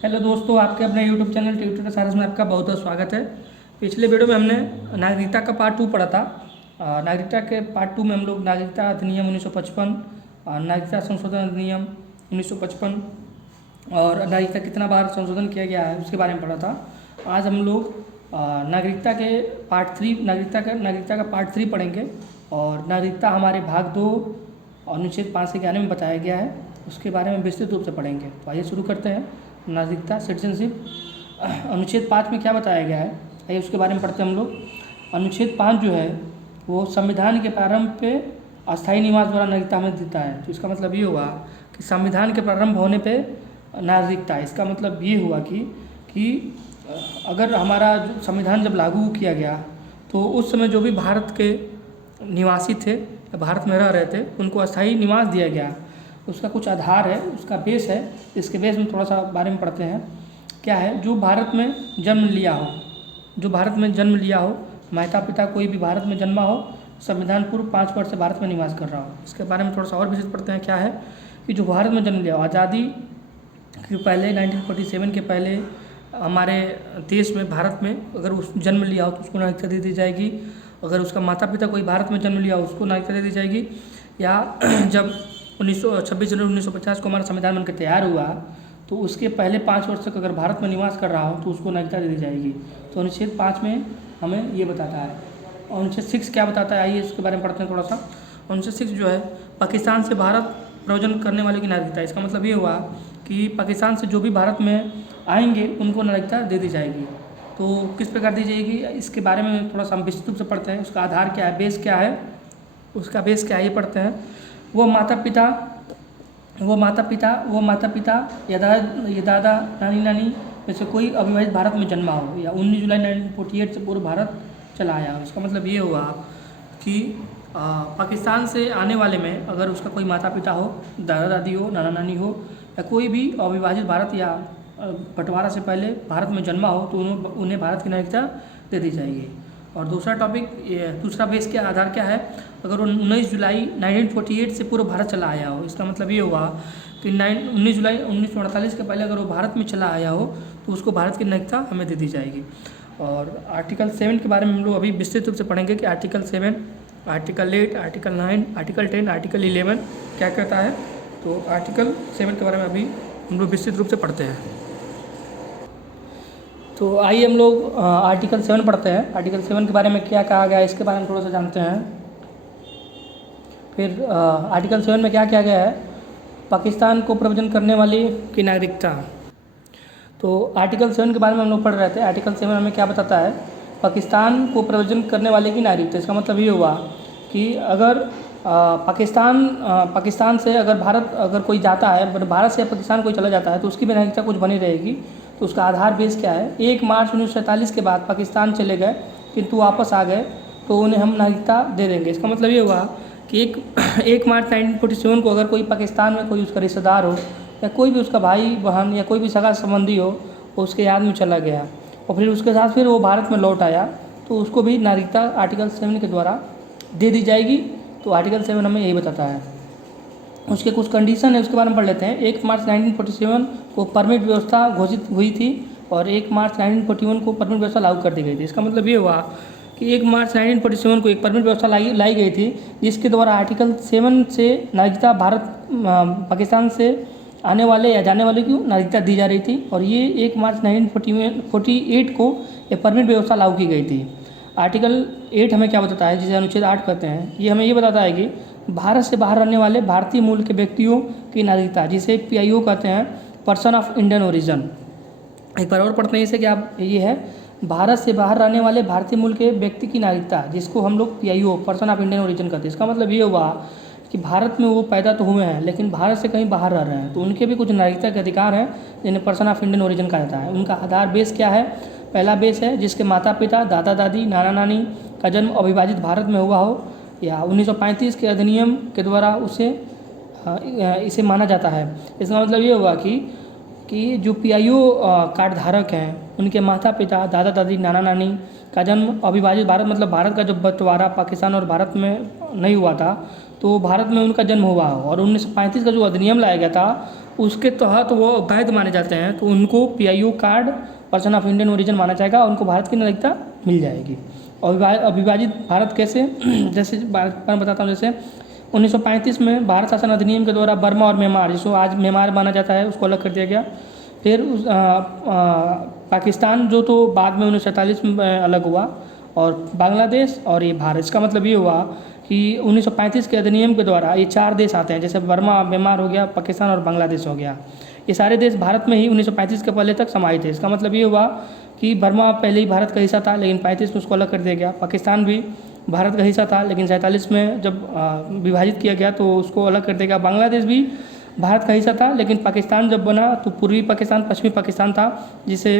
Hello दोस्तों, आपके अपने यूट्यूब चैनल ट्यूटर सारस में आपका बहुत बहुत स्वागत है। पिछले वीडियो में हमने नागरिकता का पार्ट 2 पढ़ा था। नागरिकता के पार्ट 2 में हम लोग नागरिकता अधिनियम 1955, नागरिकता संशोधन अधिनियम 1955 और नागरिकता कितना बार संशोधन किया गया है उसके बारे में पढ़ा था। आज हम लोग नागरिकता के पार्ट 3 नागरिकता का पार्ट 3 पढ़ेंगे। और नागरिकता हमारे भाग 2 अनुच्छेद 5 से 11 में बताया गया है, उसके बारे में विस्तृत रूप से पढ़ेंगे। तो आइए शुरू करते हैं। नागरिकता सिटीजनशिप अनुच्छेद 5 में क्या बताया गया है, आइए उसके बारे में पढ़ते हैं हम लोग। अनुच्छेद 5 जो है वो संविधान के प्रारंभ पे अस्थायी निवास द्वारा नागरिकता हमें देता है। तो इसका मतलब ये हुआ कि संविधान के प्रारंभ होने पे नागरिकता, इसका मतलब ये हुआ कि अगर हमारा जो संविधान जब लागू किया गया तो उस समय जो भी भारत के निवासी थे, भारत में रह रहे थे, उनको अस्थायी निवास दिया गया। उसका कुछ आधार है, उसका बेस है। इसके बेस में थोड़ा सा बारे में पढ़ते हैं। क्या है, जो भारत में जन्म लिया हो, माता पिता कोई भी भारत में जन्मा हो, संविधान पूर्व 5 वर्ष से भारत में निवास कर रहा हो। इसके बारे में थोड़ा सा और विशेष पढ़ते हैं। क्या है कि जो भारत में जन्म लिया हो, आज़ादी के पहले 1947 के पहले हमारे देश में, भारत में अगर उस जन्म लिया हो तो उसको नागरिकता दे दी जाएगी। अगर उसका माता पिता कोई भारत में जन्म लिया हो उसको नागरिकता दे दी जाएगी। या जब 26 जनवरी 1950 को हमारा संविधान बनकर तैयार हुआ तो उसके पहले 5 वर्ष तक अगर भारत में निवास कर रहा हो तो उसको नागरिकता दे दी जाएगी। तो अनुच्छेद 5 में हमें ये बताता है। और अनुच्छेद 6 क्या बताता है, आइए इसके बारे में पढ़ते हैं थोड़ा सा। अनुच्छेद 6 जो है, पाकिस्तान से भारत प्रव्रजन करने वाले की नागरिकता। इसका मतलब ये हुआ कि पाकिस्तान से जो भी भारत में आएंगे उनको नागरिकता दे दी जाएगी। तो किस प्रकार दी जाएगी, इसके बारे में थोड़ा सा हम विस्तृत रूप से पढ़ते हैं। उसका आधार क्या है, बेस क्या है, उसका बेस क्या है, ये पढ़ते हैं। वो माता पिता या दादा नानी में से कोई अविवाहित भारत में जन्मा हो या 19 जुलाई 1948 से पूर्व भारत चला आया हो। इसका मतलब ये हुआ कि पाकिस्तान से आने वाले में अगर उसका कोई माता पिता हो, दादा दादी हो, नाना नानी हो, या कोई भी अविभाजित भारत या बंटवारा से पहले भारत में जन्मा हो तो उन्हें भारत की नागरिकता दे दी जाएगी। और दूसरा बेस क्या, आधार क्या है, अगर वो 19 जुलाई 1948 से पूर्व भारत चला आया हो। इसका मतलब ये हुआ कि 19 जुलाई 1948 के पहले अगर वो भारत में चला आया हो तो उसको भारत की नागरिकता हमें दे दी जाएगी। और आर्टिकल 7 के बारे में हम लोग अभी विस्तृत रूप से पढ़ेंगे कि article 7, article 8, article 9, article 10, article 11 क्या कहता है। तो आर्टिकल 7 के बारे में अभी हम लोग विस्तृत रूप से पढ़ते हैं। तो आइए हम लोग आर्टिकल 7 पढ़ते हैं। आर्टिकल 7 के बारे में क्या कहा गया है इसके बारे में थोड़ा सा जानते हैं। फिर आर्टिकल 7 में क्या किया गया है, पाकिस्तान को प्रव्रजन करने वाली की नागरिकता। तो आर्टिकल 7 के बारे में हम लोग पढ़ रहे थे। आर्टिकल 7 हमें क्या बताता है, पाकिस्तान को प्रव्रजन करने वाले की नागरिकता। इसका मतलब ये हुआ कि अगर पाकिस्तान से अगर कोई जाता है, भारत से पाकिस्तान कोई चला जाता है तो उसकी भी नागरिकता कुछ बनी रहेगी। तो उसका आधार बेस क्या है, 1 मार्च 1947 के बाद पाकिस्तान चले गए किंतु वापस आ गए तो उन्हें हम नागरिकता दे देंगे। इसका मतलब ये हुआ कि 1 मार्च 1947 को अगर कोई पाकिस्तान में कोई उसका रिश्तेदार हो या कोई भी उसका भाई बहन या कोई भी सगा संबंधी हो, वो उसके याद में चला गया और फिर उसके साथ फिर वो भारत में लौट आया तो उसको भी नागरिकता आर्टिकल 7 के द्वारा दे दी जाएगी। तो आर्टिकल 7 हमें यही बताता है। उसके कुछ कंडीशन है, उसके बारे में पढ़ लेते हैं। 1 मार्च 1947 को परमिट व्यवस्था घोषित हुई थी और 1 मार्च 1941 को परमिट व्यवस्था लागू कर दी गई थी। इसका मतलब ये हुआ कि 1 मार्च 1947 को एक परमिट व्यवस्था लाई गई थी जिसके द्वारा आर्टिकल 7 से नागरिकता पाकिस्तान से आने वाले या जाने वाले को नागरिकता दी जा रही थी। और ये 1 मार्च 1948 को ये परमिट व्यवस्था लागू की गई थी। आर्टिकल 8 हमें क्या बताता है, जिसे अनुच्छेद 8 कहते हैं, ये हमें ये बताता है कि भारत से बाहर रहने वाले भारतीय मूल के व्यक्तियों की नागरिकता, जिसे PIO कहते हैं, पर्सन ऑफ इंडियन ओरिजिन। एक बार और पढ़ते हैं इसे, क्या ये है, भारत से बाहर रहने वाले भारतीय मूल के व्यक्ति की नागरिकता जिसको हम लोग PIO person of Indian origin कहते हैं। इसका मतलब ये हुआ कि भारत में वो पैदा तो हुए हैं लेकिन भारत से कहीं बाहर रह रहे हैं तो उनके भी कुछ नागरिकता के अधिकार हैं जिन्हें पर्सन ऑफ इंडियन ओरिजिन कहा जाता है। उनका आधार बेस क्या है, पहला बेस है जिसके माता पिता, दादा दादी, नाना नानी का जन्म अविभाजित भारत में हुआ हो या 1935 के अधिनियम के द्वारा इसे माना जाता है। इसका मतलब ये हुआ कि जो PIO कार्ड धारक हैं उनके माता पिता, दादा दादी, नाना नानी का जन्म अविभाजित भारत, मतलब भारत का जो बंटवारा पाकिस्तान और भारत में नहीं हुआ था तो भारत में उनका जन्म हुआ हो और 1935 का जो अधिनियम लाया गया था उसके तहत वो वैध माने जाते हैं, तो उनको PIO card, person of Indian origin माना जाएगा और उनको भारत की नागरिकता मिल जाएगी। और अविभाजित भारत कैसे जैसे मैं बताता हूँ, जैसे 1935 में भारत शासन अधिनियम के द्वारा बर्मा और म्यांमार, जिसको आज म्यांमार माना जाता है, उसको अलग कर दिया गया। फिर पाकिस्तान जो तो बाद में 1947 में अलग हुआ, और बांग्लादेश और ये भारत। इसका मतलब ये हुआ कि 1935 के अधिनियम के द्वारा ये 4 देश आते हैं, जैसे बर्मा, म्यांमार हो गया, पाकिस्तान और बांग्लादेश हो गया। ये सारे देश भारत में ही 1935 के पहले तक समाहित थे। इसका मतलब ये हुआ कि बर्मा पहले ही भारत का हिस्सा था, लेकिन 35 में उसको अलग कर दिया गया। पाकिस्तान भी भारत का हिस्सा था, लेकिन 47 में जब विभाजित किया गया तो उसको अलग कर दिया गया। बांग्लादेश भी भारत का हिस्सा था, लेकिन पाकिस्तान जब बना तो पूर्वी पाकिस्तान, पश्चिमी पाकिस्तान था, जिसे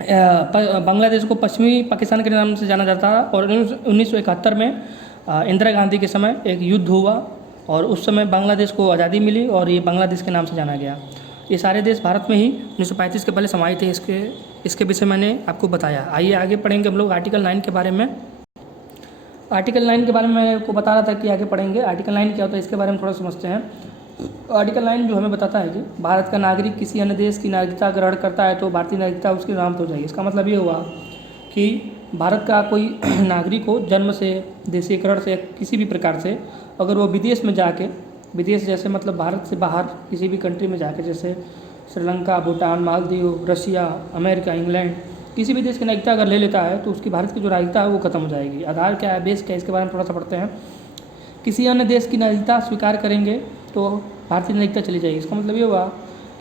बांग्लादेश को पश्चिमी पाकिस्तान के नाम से जाना जाता था। और 1971 में इंदिरा गांधी के समय एक युद्ध हुआ और उस समय बांग्लादेश को आज़ादी मिली और ये बांग्लादेश के नाम से जाना गया। ये सारे देश भारत में ही 1935 के पहले समाहित थे। इसके विषय मैंने आपको बताया। आइए आगे पढ़ेंगे हम लोग आर्टिकल 9 के बारे में। आर्टिकल 9 के बारे में मैं आपको बता रहा था कि आगे पढ़ेंगे। आर्टिकल 9 क्या होता है इसके बारे में थोड़ा समझते हैं। आर्टिकल 9 जो हमें बताता है कि भारत का नागरिक किसी अन्य देश की नागरिकता ग्रहण करता है तो भारतीय नागरिकता उसकी नामत हो जाएगी। इसका मतलब ये हुआ कि भारत का कोई नागरिक हो, जन्म से, देशीकरण से, किसी भी प्रकार से, अगर वो विदेश में जाके, विदेश जैसे मतलब भारत से बाहर किसी भी कंट्री में जाके, जैसे Sri Lanka, Bhutan, Maldives, Russia, America, England, किसी भी देश की नागरिकता अगर ले लेता है तो उसकी भारत की जो नागरिकता है वो खत्म हो जाएगी। आधार क्या है, बेस क्या है, इसके बारे में थोड़ा सा पढ़ते हैं। किसी अन्य देश की नागरिकता स्वीकार करेंगे तो भारतीय नागरिकता चली जाएगी। इसका मतलब ये हुआ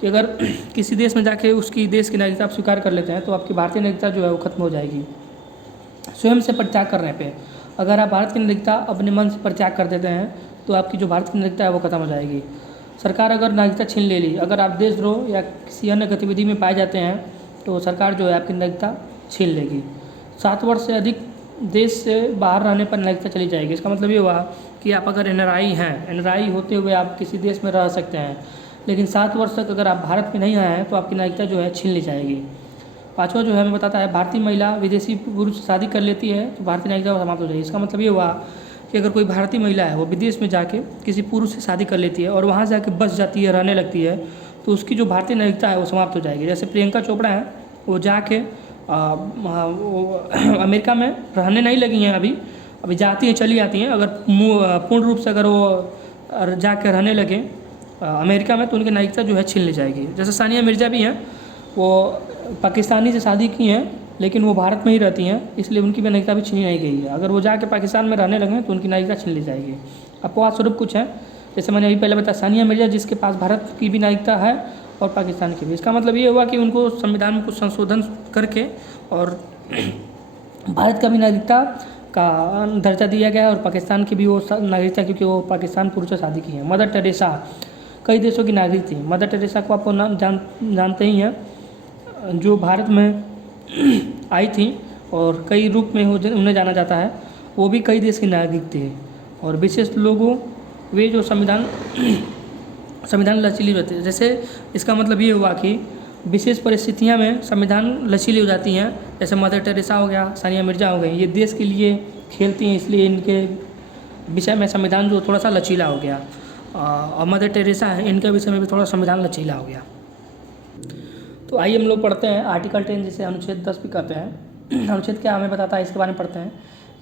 कि अगर किसी देश में जाके उसकी देश की नागरिकता आप स्वीकार कर लेते हैं तो आपकी भारतीय नागरिकता जो है वो खत्म हो जाएगी। स्वयं से परित्याग करने पे, अगर आप भारत की नागरिकता अपने मन से परित्याग कर देते हैं तो आपकी जो भारत की नागरिकता है वो खत्म हो जाएगी। सरकार अगर नागरिकता छीन ले ली, अगर आप देशद्रोह या किसी अन्य गतिविधि में पाए जाते हैं तो सरकार जो है आपकी नागरिकता छीन लेगी। 7 वर्ष से अधिक देश से बाहर रहने पर नागरिकता चली जाएगी। इसका मतलब ये हुआ कि आप अगर NRI हैं, NRI होते हुए आप किसी देश में रह सकते हैं, लेकिन 7 वर्ष तक अगर आप भारत में नहीं आए हैं तो आपकी नागरिकता जो है छीन ली जाएगी। 5वां जो है हमें बताता है, भारतीय महिला विदेशी पुरुष से शादी कर लेती है तो भारतीय नागरिकता समाप्त हो जाएगी। इसका मतलब ये हुआ कि अगर कोई भारतीय महिला है वो विदेश में जाके किसी पुरुष से शादी कर लेती है और वहाँ से जाके बस जाती है, रहने लगती है, तो उसकी जो भारतीय नागरिकता है वो समाप्त हो जाएगी। जैसे प्रियंका चोपड़ा है, वो जाके अमेरिका में रहने नहीं लगी हैं, अभी जाती हैं, चली आती हैं। अगर पूर्ण रूप से अगर वो जाकर रहने लगे अमेरिका में तो उनकी नागरिकता जो है छीन ली जाएगी। जैसे सानिया मिर्जा भी हैं, वो पाकिस्तानी से शादी की हैं लेकिन वो भारत में ही रहती हैं, इसलिए उनकी भी नागरिकता भी छीनी नहीं गई है। अगर वो जाके पाकिस्तान में रहने लगे तो उनकी नागरिकता छीन ली जाएगी। अपवाद स्वरूप कुछ है, जैसे मैंने अभी पहले बताया, सानिया मिर्जा जिसके पास भारत की भी नागरिकता है और पाकिस्तान की भी। इसका मतलब ये हुआ कि उनको संविधान में कुछ संशोधन करके और भारत का भी नागरिकता का दर्जा दिया गया और पाकिस्तान की भी वो नागरिकता, क्योंकि वो पाकिस्तान पुरुष से शादी की है। मदर टेरेसा कई देशों की नागरिक थी। मदर टेरेसा को आपको नाम जानते ही हैं, जो भारत में आई थी और कई रूप में उन्हें जाना जाता है। वो भी कई देश की नागरिक थे और विशेष लोगों वे जो संविधान लचीली रहते हैं। जैसे इसका मतलब ये हुआ कि विशेष परिस्थितियां में संविधान लचीली हो जाती हैं। जैसे मदर टेरेसा हो गया, सानिया मिर्जा हो गई, ये देश के लिए खेलती हैं, इसलिए इनके विषय में संविधान जो थोड़ा सा लचीला हो गया। और मदर टेरेसा है, इनके विषय में भी थोड़ा संविधान लचीला हो गया। तो आइए हम लोग पढ़ते हैं आर्टिकल 10, जिसे अनुच्छेद 10 भी कहते हैं। अनुच्छेद क्या हमें बताता है इसके बारे में पढ़ते हैं।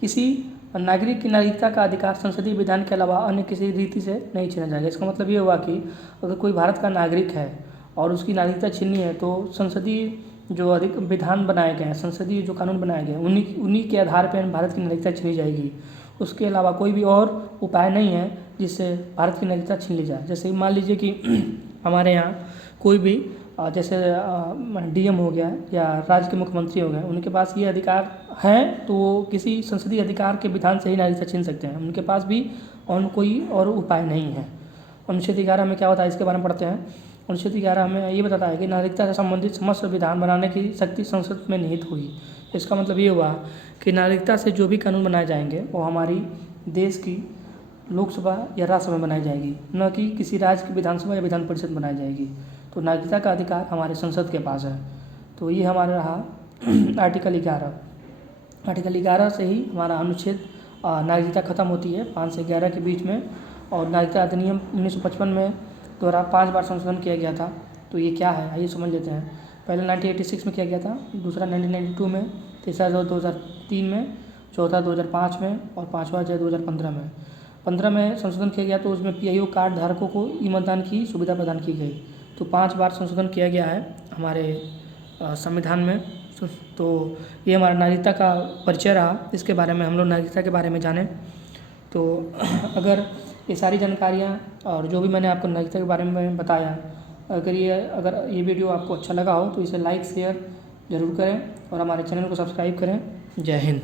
किसी नागरिक की नागरिकता का अधिकार संसदीय विधान के अलावा अन्य किसी रीति से नहीं छीना जाएगा। इसका मतलब ये हुआ कि अगर कोई भारत का नागरिक है और उसकी नागरिकता छीननी है तो संसदीय जो अधिक विधान बनाए गए हैं, संसदीय जो कानून बनाए गए हैं, उन्हीं के आधार पर भारत की नागरिकता छीनी जाएगी। उसके अलावा कोई भी और उपाय नहीं है जिससे भारत की नागरिकता छीन ली जाए। जैसे मान लीजिए कि हमारे यहाँ कोई भी जैसे DM हो गया या राज्य के मुख्यमंत्री हो गए, उनके पास ये अधिकार हैं तो वो किसी संसदीय अधिकार के विधान से ही नागरिकता छीन सकते हैं। उनके पास भी और कोई और उपाय नहीं है। अनुच्छेद 11 में क्या होता है इसके बारे में पढ़ते हैं। अनुच्छेद 11 हमें ये बताता है कि नागरिकता से संबंधित समस्त विधान बनाने की शक्ति संसद में निहित हुई। इसका मतलब ये हुआ कि नागरिकता से जो भी कानून बनाए जाएंगे वो हमारी देश की लोकसभा या राज्यसभा में बनाई जाएगी, न कि किसी राज्य की विधानसभा या विधान परिषद बनाई जाएगी। तो नागरिकता का अधिकार हमारे संसद के पास है। तो ये हमारा रहा आर्टिकल 11। आर्टिकल 11 से ही हमारा अनुच्छेद नागरिकता खत्म होती है 5 से 11 के बीच में। और नागरिकता अधिनियम 1955 में द्वारा 5 बार संशोधन किया गया था। तो ये क्या है, आइए समझ लेते हैं। पहले 1986 में किया गया था, दूसरा 1992 में, तीसरा 2003 में, चौथा 2005 में और पाँचवा जो है 2015 में। 15 में संशोधन किया गया तो उसमें PIO कार्ड धारकों को ई मतदान की सुविधा प्रदान की गई। तो 5 बार संशोधन किया गया है हमारे संविधान में। तो ये हमारा नागरिकता का परिचय रहा, इसके बारे में हम लोग नागरिकता के बारे में जाने। तो अगर ये सारी जानकारियाँ और जो भी मैंने आपको नागरिकता के बारे में बताया, अगर ये वीडियो आपको अच्छा लगा हो तो इसे लाइक शेयर ज़रूर करें और हमारे चैनल को सब्सक्राइब करें। जय हिंद।